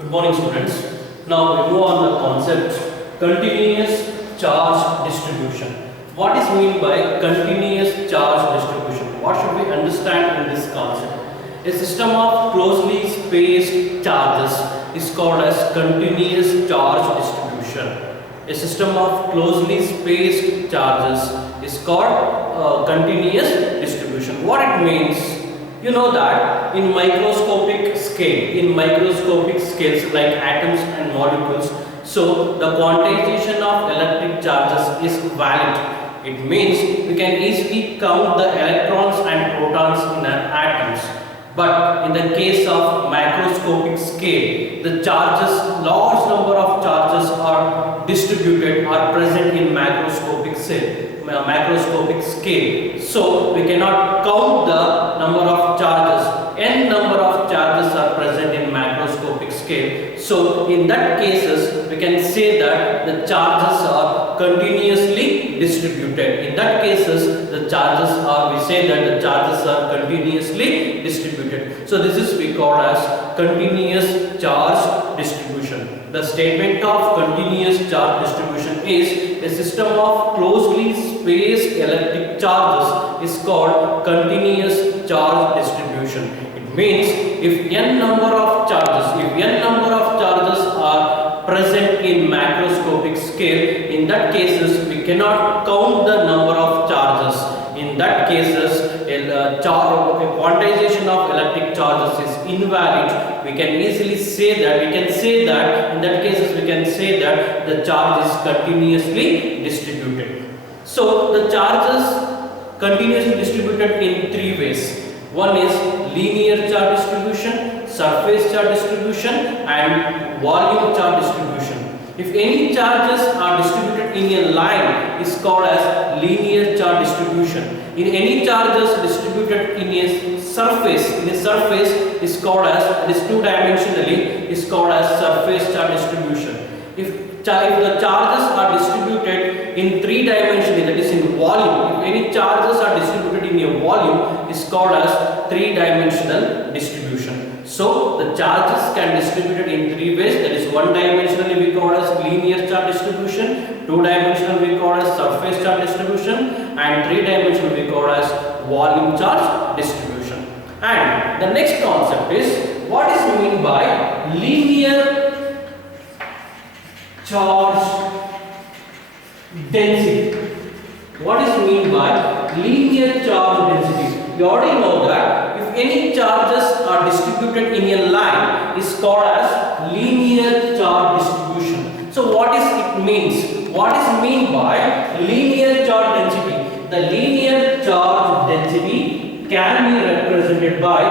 Good morning, students. Now we move on the concept continuous charge distribution. What is meant by continuous charge distribution? What should we understand in this concept? A system of closely spaced charges is called as continuous charge distribution. A system of closely spaced charges is called continuous distribution. What it means? You know that in microscopic scales like atoms and molecules, so the quantization of electric charges is valid. It means we can easily count the electrons and protons in an atoms. But in the case of macroscopic scale, the charges, large number of charges are distributed, are present in macroscopic scale. So we cannot count the number of charges. N number of charges are present in macroscopic scale. So in that cases, we can say that the charges are continuously distributed. In that cases, the charges are, we say that the charges are continuously distributed. So this is we call as continuous charge distribution. The statement of continuous charge distribution is a system of closely spaced electric charges is called continuous charge distribution. It means if n number of charges are present in macroscopic scale, in that cases we cannot count the number of charges. In that cases, a quantization of electric charges is invalid. We can easily say that, in that cases we can say that the charge is continuously distributed. So the charges continuously distributed in three ways. One is linear charge distribution, surface charge distribution and volume charge distribution. If any charges are distributed in a line is called as linear charge distribution. In any charges distributed in a surface is called as, it is two-dimensionally, is called as surface charge distribution. If the charges are distributed in three-dimensionally, that is in volume, if any charges are distributed in a volume is called as three-dimensional distribution. So the charges can be distributed in three ways, that is one-dimensionally we call as linear charge distribution, two-dimensional we call as surface charge distribution and three-dimensional we call as volume charge distribution. And the next concept is what is meant by linear charge density. What is meant by linear charge density? You already know that if any charges are distributed in a line is called as linear charge distribution. So what is it means? What is meant by linear charge density? The linear charge density can be represented by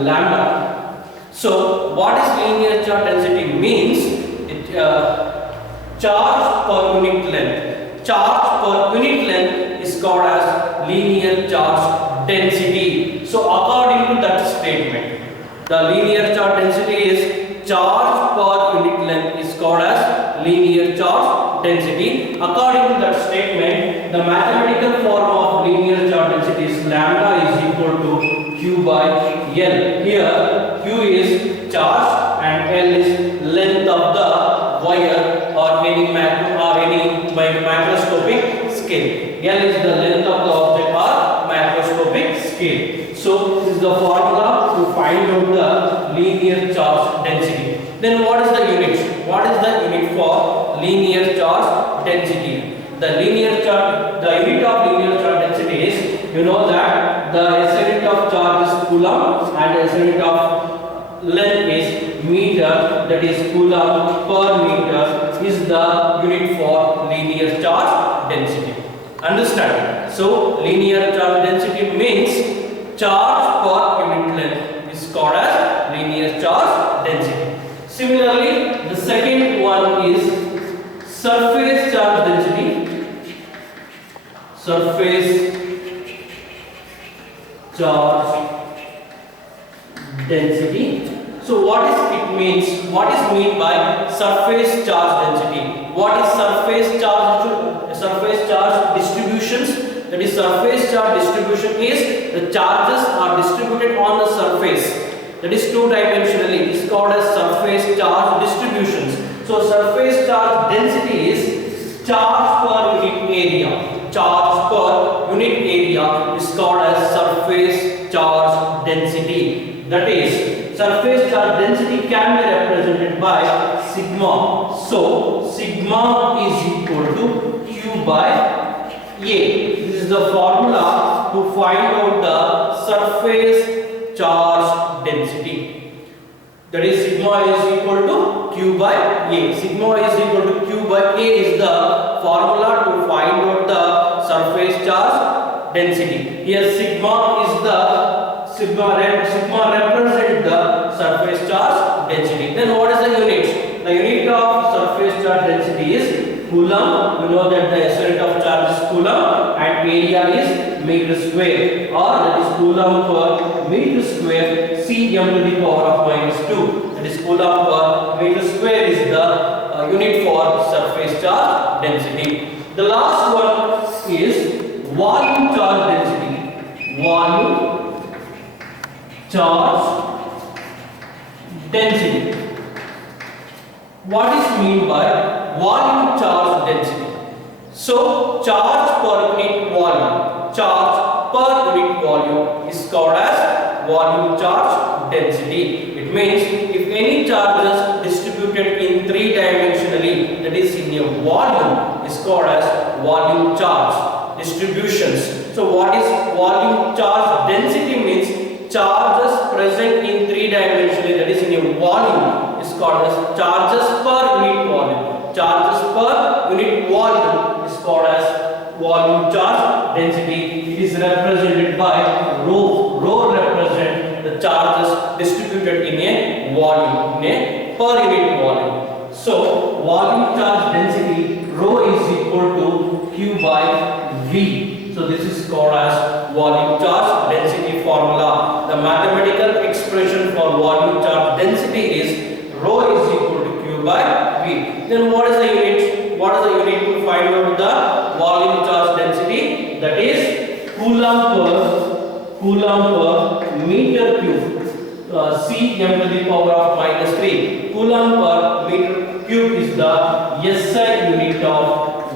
lambda. So what is linear charge density means? Charge per unit length. Charge per unit length is called as linear charge density. So according to that statement, the linear charge density is charge per unit length is called as linear charge density. According to that statement, the mathematical form of linear charge density is lambda is equal to Q by L. Here Q is charge and L is length of the wire or any macroscopic scale. L is the length of the object or macroscopic scale. So this is the formula to find out the linear charge density. Then what is the unit? What is the unit for linear charge density? The unit of linear charge density is, you know that the SI unit of charge is coulomb and SI unit of length is meter, that is coulomb per meter is the unit for linear charge density. Understand? So linear charge density means charge per unit length is called as linear charge density. Similarly, the second one is surface charge density. Surface charge density. So what is it means? What is meant by surface charge density? What is surface charge distributions? That is surface charge distribution is the charges are distributed on the surface. that is two-dimensionally. It is called as surface charge density can be represented by sigma. So sigma is equal to Q by A. This is the formula to find out the surface charge density. That is sigma is equal to Q by A. Sigma is equal to Q by A is the formula to find out the surface charge density. Here sigma is the sigma represent the surface charge density. Then what is the unit? The unit of surface charge density is coulomb. You know that the SI unit of charge is coulomb and area is meter square, or that is coulomb per meter square cm to the power of -2. That is coulomb per meter square is the unit for surface charge density. The last one is volume charge density. Volume charge density. What is mean by volume charge density? So charge per unit volume. Charge per unit volume is called as volume charge density. It means if any charges distributed in three-dimensionally, that is in a volume, is called as volume charge distributions. So what is volume charge density means charges present in three-dimensionally, that is in a volume, is called as charges per unit volume. Charges per unit volume is called as volume charge density. It is represented by rho. Rho represents the charges distributed in a volume, in a per unit volume. So volume charge density rho is equal to Q by V. So this is called as volume charge density formula. The mathematical expression for volume charge density is rho is equal to Q by V. Then what is the unit? What is the unit to find out the volume charge density? That is coulomb per meter cube. Cm to the power of -3. Coulomb per meter cube is the SI unit of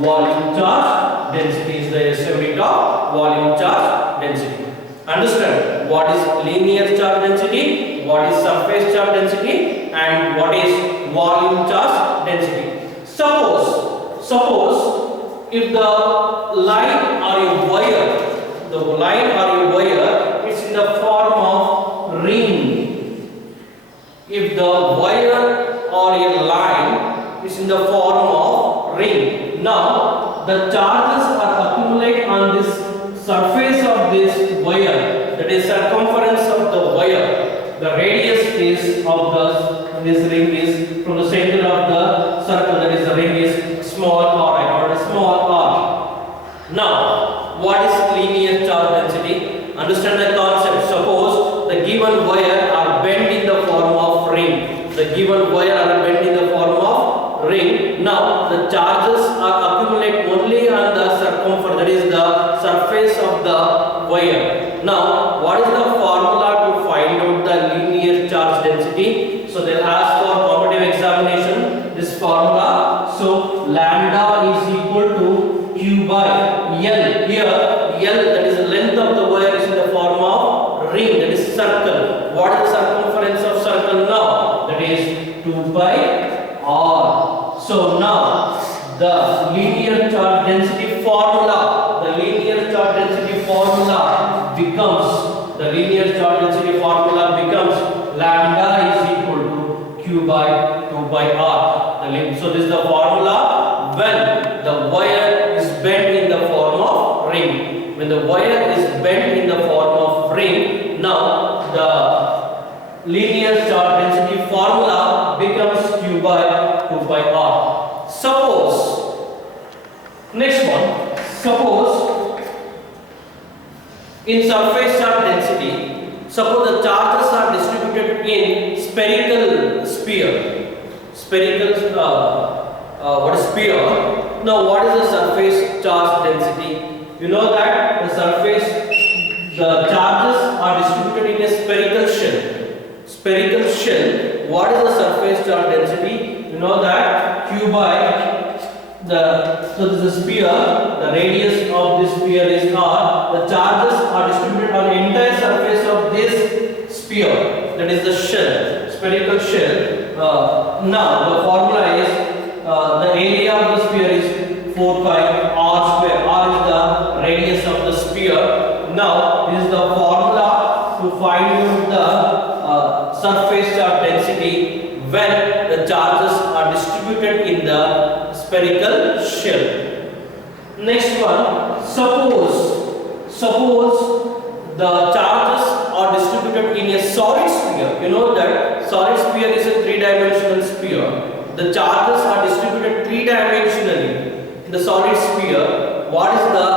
volume charge density. Is the SI unit of volume charge density. Understand what is linear charge density, what is surface charge density, and what is volume charge density. Suppose if the line or a wire, is in the form of ring. If the wire or a line is in the form of ring, now the charges are accumulated on this surface of this wire, that is circumference of the wire. The radius is of this ring is from the center of the circle, that is the ring is small r. I call it small r. Now what is linear charge density? Understand the concept. Suppose the given wire are bent in the form of ring. The given wire are bent in the form of ring. Now the charges are accumulated only on the circumference, that is the surface of the wire. Now what is the formula to find out the linear charge density? So they'll ask for competitive examination this formula. So lambda is equal to Q by L. Here L, that is the length of the wire, is in the form of ring, that is circle. What is the circumference of circle now? That is 2 by r. So now the linear charge density formula, lambda is equal to Q by 2 by r. So this is the formula when the wire is bent in the form of ring. When the wire is bent in the form of ring, now the linear charge density formula becomes Q by 2 by r. Suppose, next one, suppose in surface charge density, suppose the charges are distributed in spherical sphere. What is sphere? Now what is the surface charge density? You know that the charges are distributed in a spherical shell. What is the surface charge density? You know that Q by so this is a sphere, the radius of this sphere is r. The charges are distributed on the entire surface of this sphere, that is the shell, spherical shell. Now the formula is the area of the sphere is 4 pi r square. R is the radius of the sphere. Now this is the formula to find out the surface charge density when the charges are distributed in the spherical shell. Next one, suppose the charges are distributed in a solid sphere. You know that solid sphere is a three-dimensional sphere. The charges are distributed three-dimensionally in the solid sphere. What is the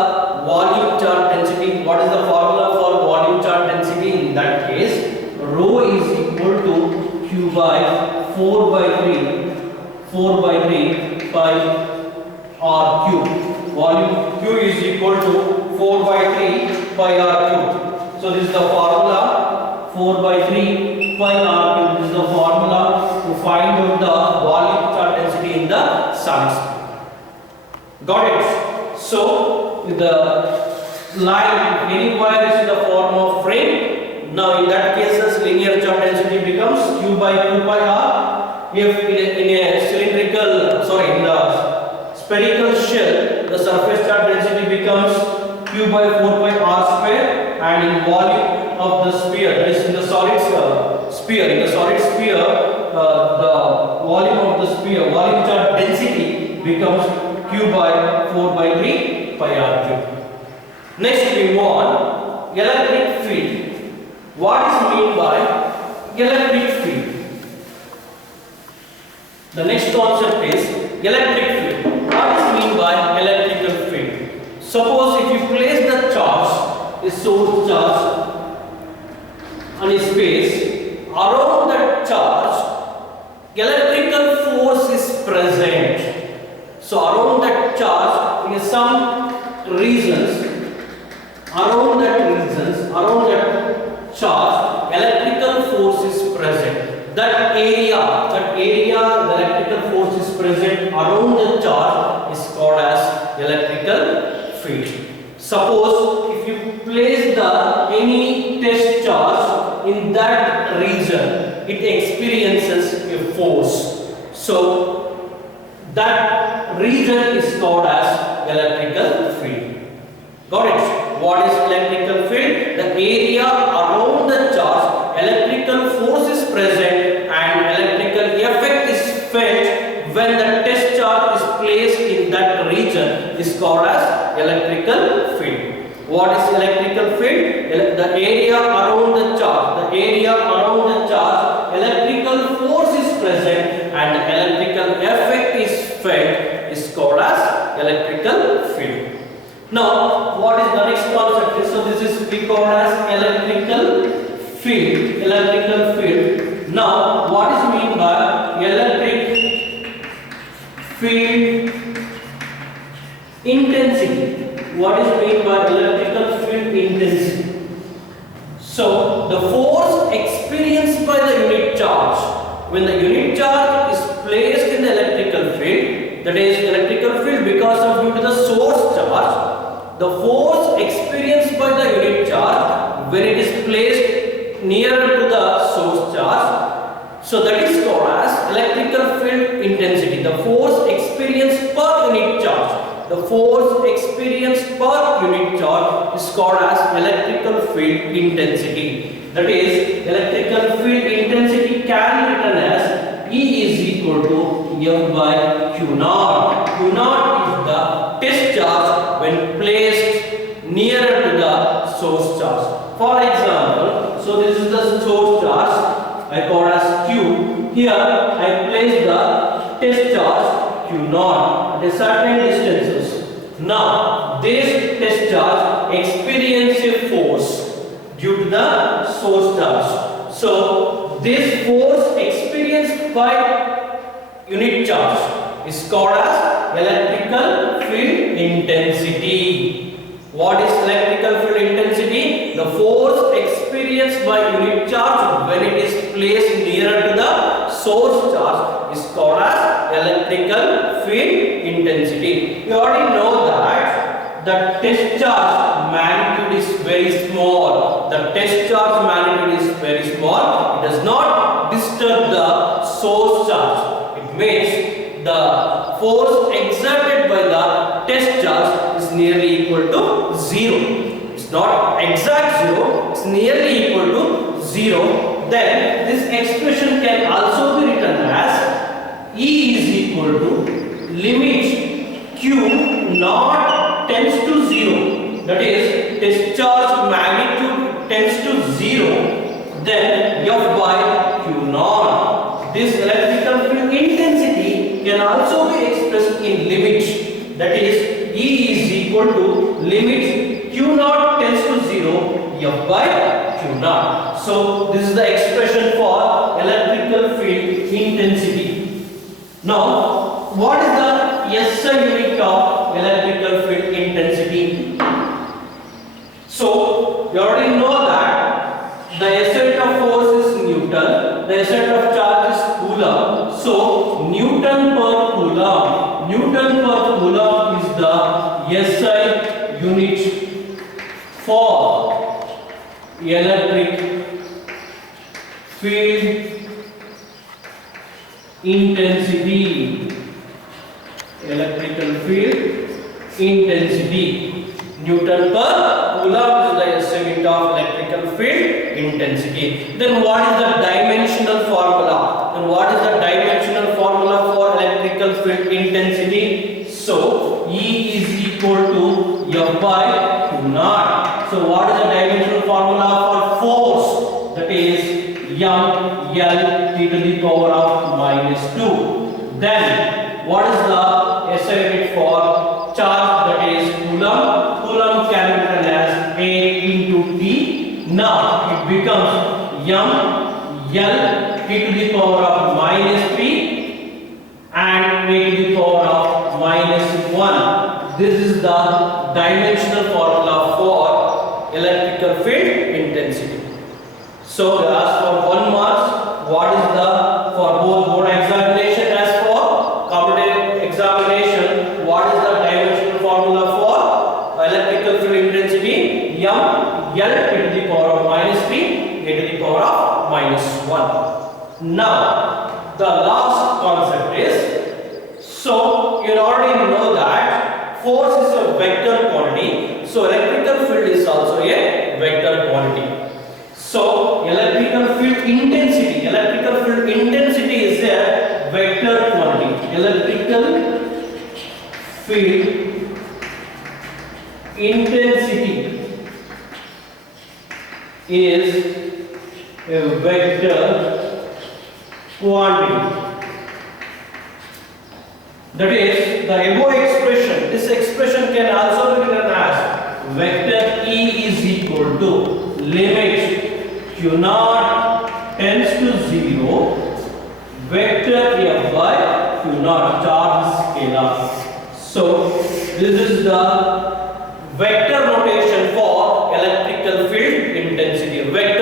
volume charge density? What is the formula for volume charge density? In that case, rho is equal to Q by 4 by 3 pi r cube. Volume Q is equal to 4 by 3 pi r cube. So this is the formula, 4 by 3 pi r cube. This is the formula to find out the volume charge density in the solid sphere. Got it? So the line, any wire is in the form of frame. Now in that cases, linear charge density becomes Q by 2 pi r. If in a cylindrical, in the spherical shell, the surface charge density becomes Q by 4 pi r square, and in volume of the sphere, that is in the solid sphere, the volume of the sphere, volume charge density becomes Q by 4 by 3 pi r cube. Next we move on, electric field. What is meant by electric field? The next concept is electric field. What is meant by electrical field? Suppose if you place the charge, a source charge on a space, around that charge, electrical force is present. So around that charge, in some regions, around that charge, electrical force is present. That area, the electrical force is present around the charge is called as electrical field. Suppose if you place any test charge in that region, it experiences a force. So that region is called as electrical field. Got it? What is electrical field? The area around the charge, electrical force is present and electrical effect is felt when the test charge is placed in that region is called as electrical field. What is electrical field? The area around the charge, electrical force is present and the electrical effect is felt is called as electrical field. Now, what is the next concept? So this is we call as electrical field. Now, what is meant by electric field intensity? What is meant by electrical field intensity? So the force experienced by the unit charge when the unit charge is placed in the electrical field, that is electrical field because of due to the source charge. The force experienced by the unit charge when it is placed nearer to the source charge, so that is called as electrical field intensity. The force experienced per unit charge, the force experienced per unit charge is called as electrical field intensity. That is, electrical field intensity can be written as E is equal to F by Q naught. Q naught is the test charge when placed nearer to the source charge. For example, so this is the source charge, I call as Q. Here I place the test charge Q naught at a certain distances. Now this test charge experiences a force due to the source charge. So this force experienced by unit charge is called as electrical field intensity. What is electrical field intensity? The force experienced by unit charge when it is placed nearer to the source charge is called as electrical field intensity. You already know that the test charge magnitude is very small. The test charge magnitude is very very small. It does not disturb the source charge. It means the force exerted by the test charge is nearly equal to 0. It's not exact 0, it's nearly equal to 0. Then this expression can also be written as E is equal to limit Q naught tends to 0. That is, test charge magnitude tends to 0. Then F by Q naught. This electrical field intensity can also be expressed in limit. That is, E is equal to limit Q naught tends to 0 F by Q naught. So this is the expression for electrical field intensity. Now, what is the SI unit of electrical field intensity? So you already know that the SI unit of force is Newton, the SI unit of charge is Coulomb. So Newton per Coulomb. Newton per Coulomb is the SI unit for electric field intensity. Electrical field intensity. Newton per Coulomb is the SI unit of electrical field intensity. Then what is the dimensional formula? Then what is the dimensional formula for electrical field intensity? So E is equal to F by Q naught. So what is the dimensional formula for force? That is M L T to the power of -2. Then what is the SI unit for charge? That is Coulomb. Coulomb can be written as A into T. Now it becomes M L T to the power of -3 and A to the power of -1. This is the dimensional formula for electrical field intensity. So as for 1 marks, what is the for both board examination as for competitive examination, what is the dimensional formula for electrical field intensity? M L to the power of -3, A to the power of -1. Now the last concept is, so you already know that force is a vector quantity. So electrical field is also a vector quantity. So electrical field intensity is a vector quantity. Electrical field intensity is a vector quantity. That is, the above expression, this expression can also be written as vector E is equal to limit Q naught tends to 0 vector F by Q naught, charge scalar. So this is the vector notation for electrical field intensity. Vector